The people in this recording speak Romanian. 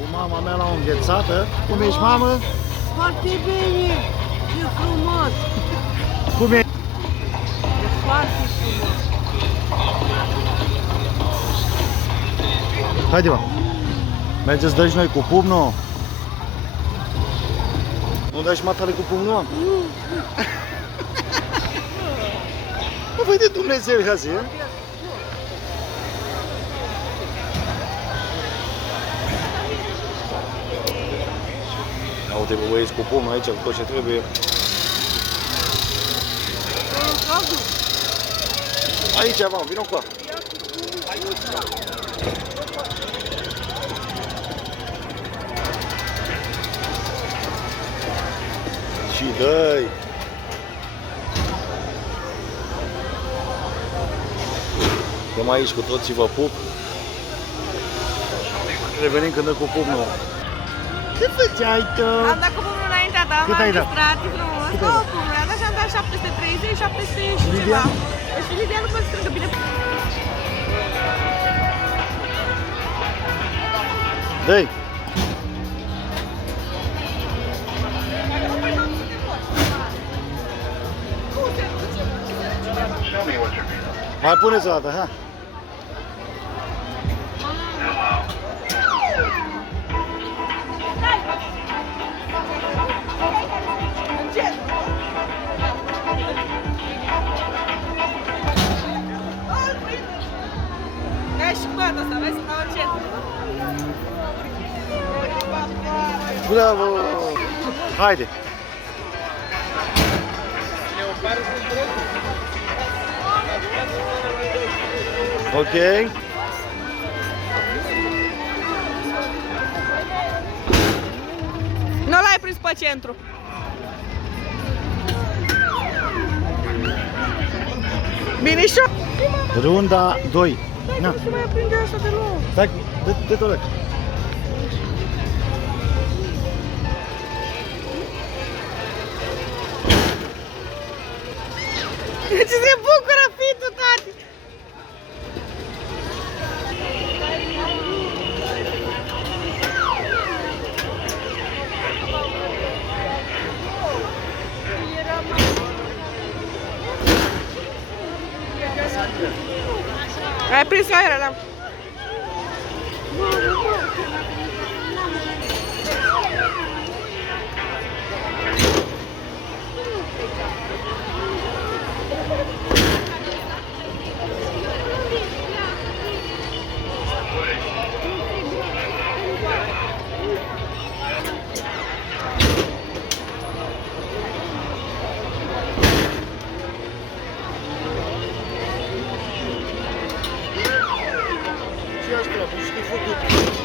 cu mama mea la o înghețată. Cum ești, mamă? Foarte bine! Ce frumos! Cum e? E foarte frumos! Haide, mă! Mergeți, dă-și noi cu pumnul? Nu dai și matale cu pumnul, mă? Nu văd de Dumnezeu azi, e? Uite, bă, băieți cu pumnul aici, cu tot ce trebuie. Aici, mă, vină cu apă. Și dă-i! Suntem aici cu toții, vă pup. Revenim când dă cu pumnul. Ce făceai tu? Am dat cu pumnul înaintea ta, Cât m-am ai dat? distrat, e frumos. Cât ai Două dat? pumnuri, am dat și am dat 730, 700 și Lidia? ceva. Deci Lidia nu poate să strângă bine. Dă-i! Mai puneți o dată, ha? Dai și cu asta, vezi că stau încet. Bravo! Haide! Ok. Nu l-ai prins pe centru. Binișor! Runda 2. Stai că nu se mai aprinde asta deloc. Stai, dă-te o leacă. Ce se bucură fitul, tati! Ai prins aer, l-am. Ce aș trebui? Și făcut.